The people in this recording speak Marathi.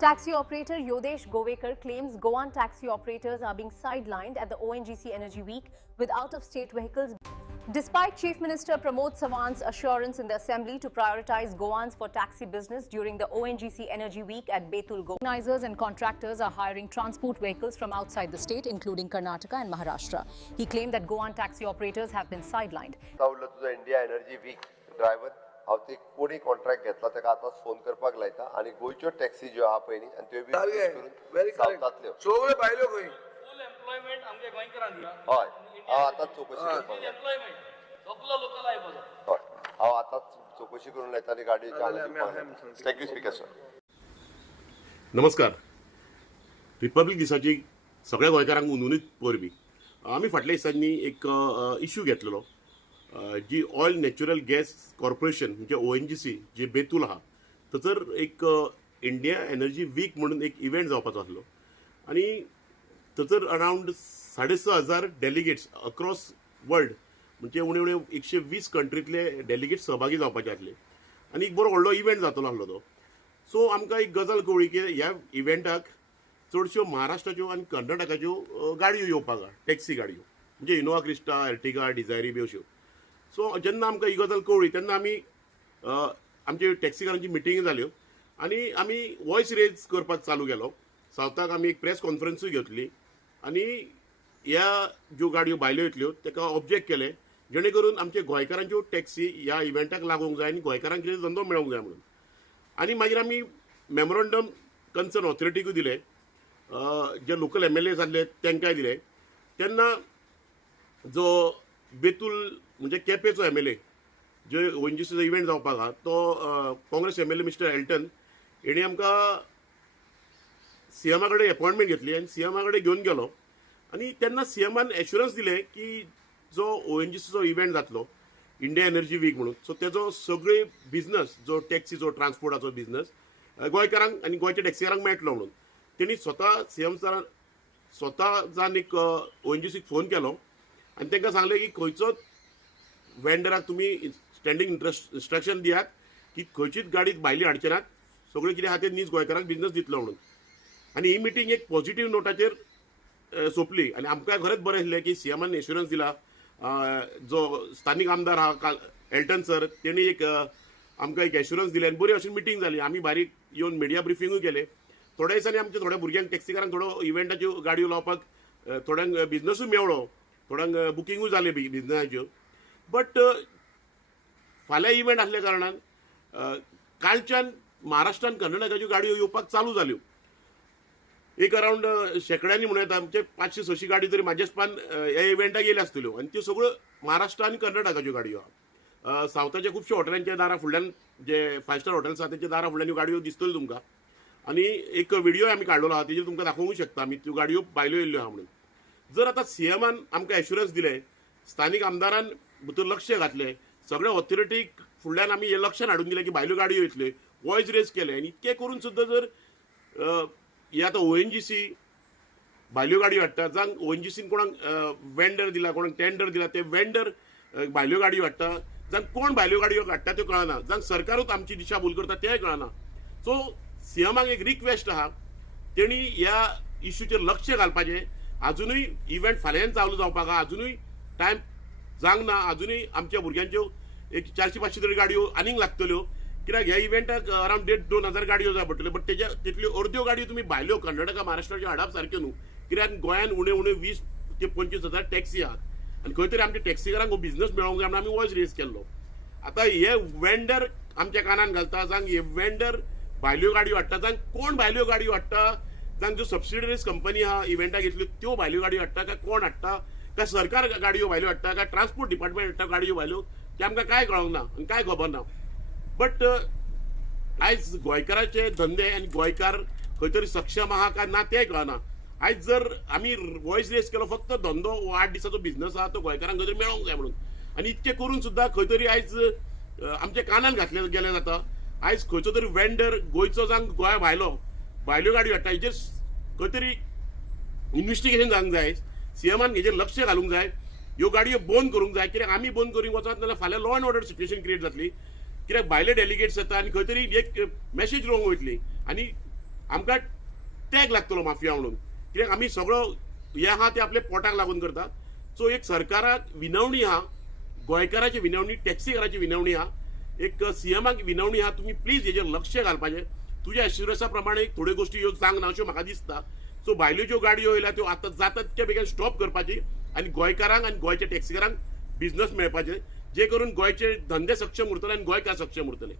Taxi operator Yodesh Govekar claims Goan taxi operators are being sidelined at the ONGC Energy Week with out-of-state vehicles. Despite Chief Minister Pramod Sawant's assurance in the Assembly to prioritize Goans for taxi business during the ONGC Energy Week at Betul, organizers and contractors are hiring transport vehicles from outside the state, including Karnataka and Maharashtra. He claimed that Goan taxi operators have been sidelined. India energy week driver हांव ते कोणी कॉन्ट्रॅक्ट घेतला ताका आतांच फोन करपाक लायता आनी गोंयच्यो टॅक्सी ज्यो आहा पळय न्ही आनी त्यो बी सावथांतल्यो सगळे बायलो खंय फुल एम्प्लॉयमेंट आमगे गोंयकारांक दिला हय हांव आतांच चवकशी करपाक फुल एम्प्लॉयमेंट सगळो लोकल आयपाचो हय हांव आतांच चवकशी करून लायता आनी गाडी थँक्यू स्पिकर सर. नमस्कार. रिपब्लीक दिसाची सगळ्या गोंयकारांक उनुनीत परबी. आमी फाटल्या दिसांनी एक इश्यू घेतलेलो जी ऑयल नॅचरल गॅस कॉर्पोरेशन म्हणजे ONGC जे बेतूल आहा थंयसर एक इंडिया एनर्जी वीक म्हणून एक इव्हेंट जावपाचो आसलो आनी थंयसर अरावंड 6,500 डेलिगेट्स अक्रॉस वर्ल्ड म्हणजे उणे उणे 120 कंट्रींतले डेलिगेट्स सहभागी जावपाचे आसले आनी एक बरो व्हडलो इव्हेंट जातलो आसलो तो. सो आमकां एक गजाल कळ्ळी की ह्या इव्हेंटाक चडश्यो महाराष्ट्राच्यो आनी कर्नाटकाच्यो गाडयो येवपाक आहा, टॅक्सी गाडयो म्हणजे इनोवा क्रिस्टा, एर्टिगा, डिझायरी बी अश्यो. सो जेन्ना आमकां ही गजाल कळ्ळी तेन्ना आमी आमचे टॅक्सीकारांची मिटींग जाल्यो आनी आमी वॉयस रेज करपाक चालू केलो. सावथाक आमी एक प्रेस कॉन्फरन्सूय घेतली आनी ह्या ज्यो गाडयो भायल्यो येतल्यो ताका ऑब्जेक्ट केले जेणे करून आमचे गोंयकारांच्यो टॅक्सी ह्या इव्हेंटाक लागूंक जाय आनी गोंयकारांक कितें धंदो मेळोंक जाय म्हणून. आनी मागीर आमी मेमोरंडम कन्सर्न ऑथॉरिटीकूय दिले, जे लोकल MLAs आसले तांकांय दिले. तेन्ना जो बेतूल म्हणजे केपेचो MLA जो ONGCचो इव्हेंट जावपाक आहा तो काँग्रेस MLA मिस्टर एल्टन हेणी आमकां CMA कडेन अपॉयंटमेंट घेतली आनी CMA कडेन घेवन गेलो आनी तेन्ना CMAन एश्युरन्स दिले की जो ONGCचो इव्हेंट जातलो इंडिया एनर्जी वीक म्हणून सो तेजो सगळे बिझनस जो टॅक्सीचो ट्रान्सपोर्टाचो बिझनस गोंयकारांक आनी गोंयच्या टॅक्सीकारांक मेळटलो म्हणून तेणी स्वता CM सरान स्वता जावन एक ONGCक फोन केलो आनी तांकां सांगलें की खंयचोच वेंडराक तुमी स्टँडींग इंस्ट्रक्शन दियात की खंयचीच गाडी भायली हाडचे नात, सगळें कितें आहा तें नीज गोंयकारांक बिझनस दितलो म्हणून. आनी ही मिटींग एक पॉझिटिव्ह नोटाचेर सोंपली आनी आमकां खरेंच बरें दिसलें की CMAन एश्युरन्स दिला. जो स्थानीक आमदार आहा एल्टन सर तेणी एक आमकां एक एश्युरन्स दिलें आनी बरी अशी मिटींग जाली. आमी बारीक येवन मिडिया ब्रिफिंगूय केलें. थोड्या दिसांनी आमच्या थोड्या भुरग्यांक टॅक्सीकारांक थोडो इव्हेंटाच्यो गाडयो लावपाक थोड्यांक बिझनसूय मेळ्ळो, थोड्यांक बुकिंगूय जाले बिझनसाच्यो. बट फाल्यां इव्हेंट आसल्या कारणान कालच्यान महाराष्ट्रान कर्नाटकाच्यो गाडयो येवपाक चालू जाल्यो. एक अरावंड शेकड्यांनी म्हणूं येता म्हणजे 500-600 गाडी तरी म्हाज्या हिसपान ह्या इव्हेंटाक येयल्यो आसतल्यो आनी त्यो सगळ्यो महाराष्ट्र आनी कर्नाटकाच्यो गाडयो आहा. सावथाच्या खुबश्या हॉटेलांच्या दारा फुडल्यान जे 5 स्टार हॉटेल्स आहा तेंच्या दारा फुडल्यान ह्यो गाडयो दिसतल्यो तुमकां. आनी एक व्हिडिओ आमी काडलेलो आहा तेजेर तुमकां दाखोवंक शकता आमी त्यो गाडयो भायल्यो येयल्ल्यो आहा म्हणून. जर आतां CMAन आमकां एश्युरन्स दिले, स्थानीक आमदारान भितर लक्ष घातलें, सगळ्या ऑथॉरिटीक फुडल्यान आमी हें लक्षान हाडून दिलें की भायल्यो गाडयो येतल्यो, वॉयस रेज केलें आनी इतकें करून सुद्दां जर हे आतां ONGC भायल्यो गाडयो हाडटा जावं ONGCन कोणाक वेंडर दिला, कोणाक टेंडर दिला, ते वेंडर भायल्यो गाडयो हाडटा जावं कोण भायल्यो गाडयो हाडटा त्यो कळना, जावं सरकारूच आमची दिशाभूल करता तेंय कळना. सो CMAक एक रिक्वेस्ट आहा, तेणी ह्या इश्यूचेर लक्ष घालपाचें. अजुनूय इव्हेंट फाल्यां चालू जावपाक आहा, अजुनूय टायम जावंक ना, अजुनूय आमच्या भुरग्यांच्यो एक 400-500 तरी गाडयो आनीक लागतल्यो कित्याक ह्या इव्हेंटाक अरावंड 1,500-2,000 गाडयो जाय पडटल्यो. बट तेज्या तितल्यो अर्द्यो गाडयो तुमी भायल्यो कर्नाटका महाराष्ट्राच्यो हाडप सारक्यो न्हू, कित्याक गोंयान उणे उणे 20 ते 25,000 टॅक्सी आहात आनी खंय तरी आमच्या टॅक्सीकारांक हो बिझनस मेळोंक जाय म्हणून आमी वॉयस रेज केल्लो. आतां हे वेंडर आमच्या कानान घालता जावं हे वेंडर भायल्यो गाडयो हाडटा जावं कोण भायल्यो गाडयो हाडटा, जावं ज्यो सबसिडरीज कंपनी आहा इव्हेंटाक घेतल्यो त्यो भायल्यो गाडयो हाडटा काय कोण हाडटा, काय सरकार गाडयो भायल्यो हाडटा, काय ट्रान्सपोर्ट डिपार्टमेंट हाडटा गाडयो भायल्यो, ते आमकां काय कळोंक ना आनी काय खबर ना. बट आयज गोंयकाराचे धंदे आनी गोंयकार खंय तरी सक्षम आहा काय ना तेंय कळना. आयज जर आमी वॉयस रेज केलो फक्त धंदो 8 दिसाचो बिझनस आहा तो गोंयकारांक खंय तरी मेळोंक जाय म्हणून आनी इतकें करून सुद्दां खंय तरी आयज आमच्या कानान घातले गेले जाता. आयज खंयचो तरी वेंडर गोंयचो जावं गोंया भायल्यो गाडयो हाडटा हेजेर खंय तरी इन्व्हेस्टिगेशन जावंक जाय. CMAन हेजेर लक्ष घालूंक जाय, ह्यो गाडयो बंद करूंक जाय. कित्याक आमी बंद करूंक वचत नाल्यार फाल्यां law and order situation create जातली. कित्याक भायले डेलिगेट्स येता आनी खंय तरी एक मॅसेज रोवंक वयतली आनी आमकां टॅग लागतलो माफिया म्हणून, कित्याक आमी सगळो हे आहा ते आपले पोटाक लागून करतात. सो एक सरकाराक विनवणी आहा, गोंयकाराची विनवणी, टॅक्सीकाराची विनवणी आहा, एक सीएमाक विनवणी आहा, तुमी प्लीज हेजेर लक्ष घालपाचें. तुज्या एश्युरन्सा प्रमाणे थोड्यो गोश्टी ह्यो जावंक ना अश्यो म्हाका दिसता. सो भायल्यो ज्यो गाडयो येयल्या त्यो आतां जाता तितके बेगीन स्टॉप करपाची आनी गोंयकारांक आनी गोंयच्या टॅक्सीकारांक बिझनस मेळपाचे, जे करून गोंयचे धंदे सक्षम उरतले आनी गोंयकार सक्षम उरतले.